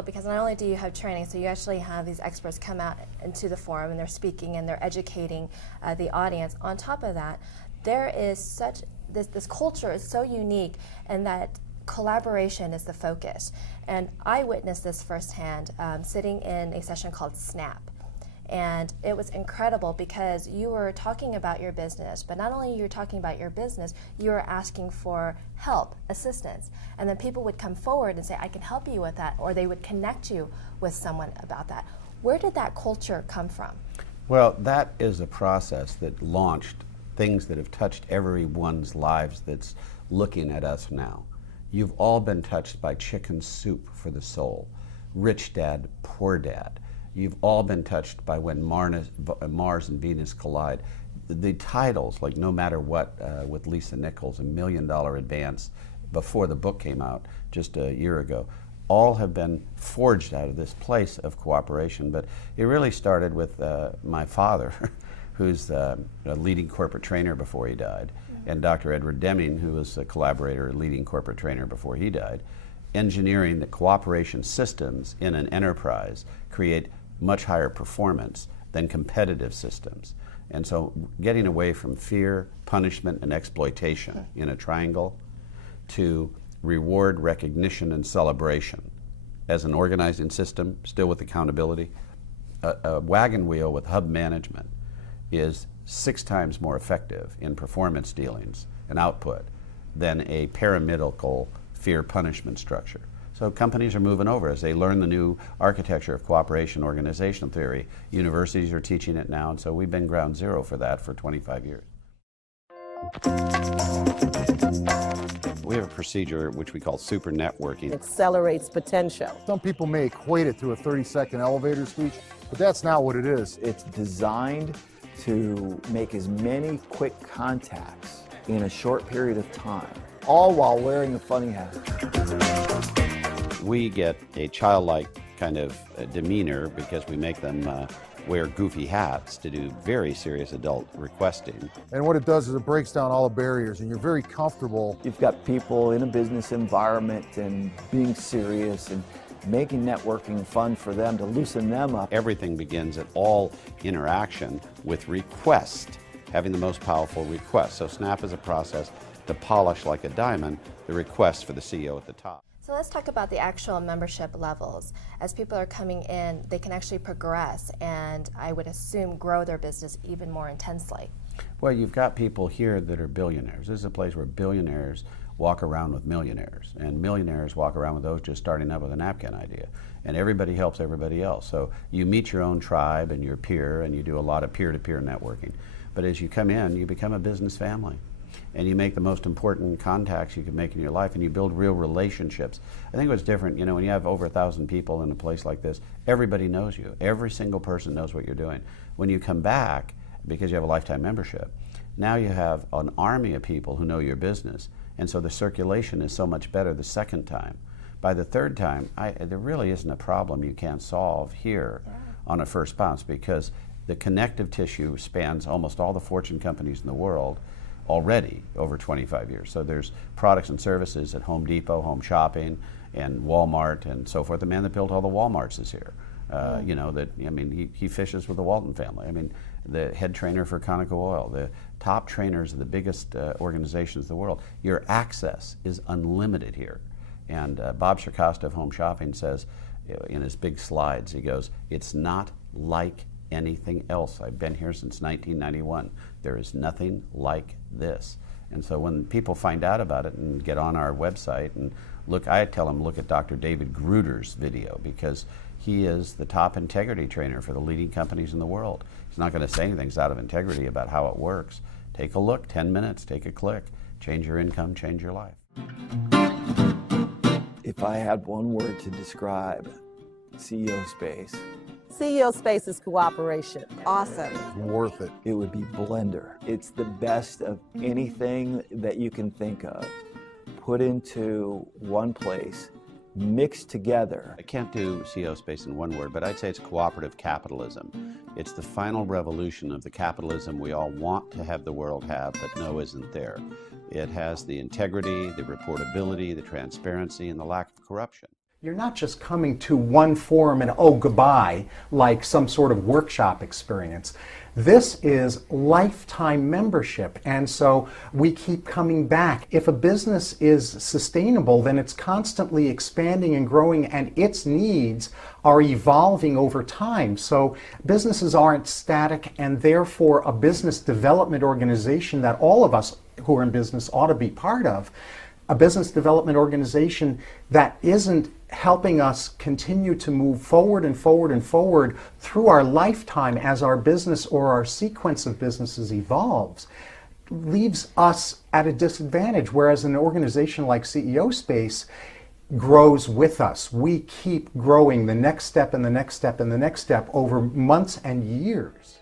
incredible because not only do you have training, so you actually have these experts come out into the forum and they're speaking and they're educating the audience. On top of that, there is such, this culture is so unique in that collaboration is the focus. And I witnessed this firsthand sitting in a session called Snap. And it was incredible because you were talking about your business, but not only you're talking about your business, you were asking for help, assistance. And then people would come forward and say, I can help you with that, or they would connect you with someone about that. Where did that culture come from? Well, that is a process that launched things that have touched everyone's lives that's looking at us now. You've all been touched by Chicken Soup for the Soul, Rich Dad, Poor Dad. You've all been touched by When Mars and Venus Collide. The titles, like No Matter What with Lisa Nichols, $1 million advance before the book came out just a year ago, all have been forged out of this place of cooperation. But it really started with my father, who's a leading corporate trainer before he died, and Dr. Edward Deming, who was a collaborator, leading corporate trainer before he died, engineering the cooperation systems in an enterprise create much higher performance than competitive systems. And so getting away from fear, punishment, and exploitation in a triangle to reward, recognition, and celebration as an organizing system, still with accountability. A wagon wheel with hub management is 6 times more effective in performance dealings and output than a pyramidal fear punishment structure. So companies are moving over as they learn the new architecture of cooperation organizational theory. Universities are teaching it now, and so we've been ground zero for that for 25 years. We have a procedure which we call super networking. Accelerates potential. Some people may equate it to a 30-second elevator speech, but that's not what it is. It's designed to make as many quick contacts in a short period of time, all while wearing a funny hat. We get a childlike kind of demeanor because we make them wear goofy hats to do very serious adult requesting. And what it does is it breaks down all the barriers, and you're very comfortable. You've got people in a business environment and being serious and making networking fun for them to loosen them up. Everything begins at all interaction with request, having the most powerful request. So Snap is a process to polish like a diamond the request for the CEO at the top. So let's talk about the actual membership levels. As people are coming in, they can actually progress and I would assume grow their business even more intensely. Well, you've got people here that are billionaires. This is a place where billionaires walk around with millionaires, and millionaires walk around with those just starting up with a napkin idea. And everybody helps everybody else. So you meet your own tribe and your peer, and you do a lot of peer-to-peer networking. But as you come in, you become a business family. And you make the most important contacts you can make in your life, and you build real relationships. I think what's different, you know, when you have over 1,000 people in a place like this, everybody knows you. Every single person knows what you're doing. When you come back, because you have a lifetime membership, now you have an army of people who know your business, and so the circulation is so much better the second time. By the third time, there really isn't a problem you can't solve here on a first bounce, because the connective tissue spans almost all the Fortune companies in the world already over 25 years. So there's products and services at Home Depot, Home Shopping, and Walmart, and so forth. The man that built all the Walmarts is here. You know, that, I mean, he fishes with the Walton family. I mean, the head trainer for Conoco Oil, the top trainers of the biggest organizations in the world. Your access is unlimited here. And Bob Shercosta of Home Shopping says in his big slides, he goes, it's not like anything else. I've been here since 1991. There is nothing like this. And so when people find out about it and get on our website and look, I tell them look at Dr. David Gruder's video, because he is the top integrity trainer for the leading companies in the world. He's not going to say anything out of integrity about how it works. Take a look, 10 minutes, take a click, change your income, change your life. If I had one word to describe CEO Space, CEO Space is cooperation. Awesome. Worth it. it would be Blender. It's the best of anything that you can think of, put into one place, mixed together. I can't do CEO Space in one word, but I'd say it's cooperative capitalism. It's the final revolution of the capitalism we all want to have the world have, but know isn't there. It has the integrity, the reportability, the transparency, and the lack of corruption. You're not just coming to one forum and oh, goodbye, like some sort of workshop experience. This is lifetime membership, and so we keep coming back. If a business is sustainable, then it's constantly expanding and growing, and its needs are evolving over time. So businesses aren't static, and therefore a business development organization that all of us who are in business ought to be part of, a business development organization that isn't helping us continue to move forward and forward and forward through our lifetime as our business or our sequence of businesses evolves, leaves us at a disadvantage, whereas an organization like CEO Space grows with us. We keep growing the next step and the next step and the next step over months and years.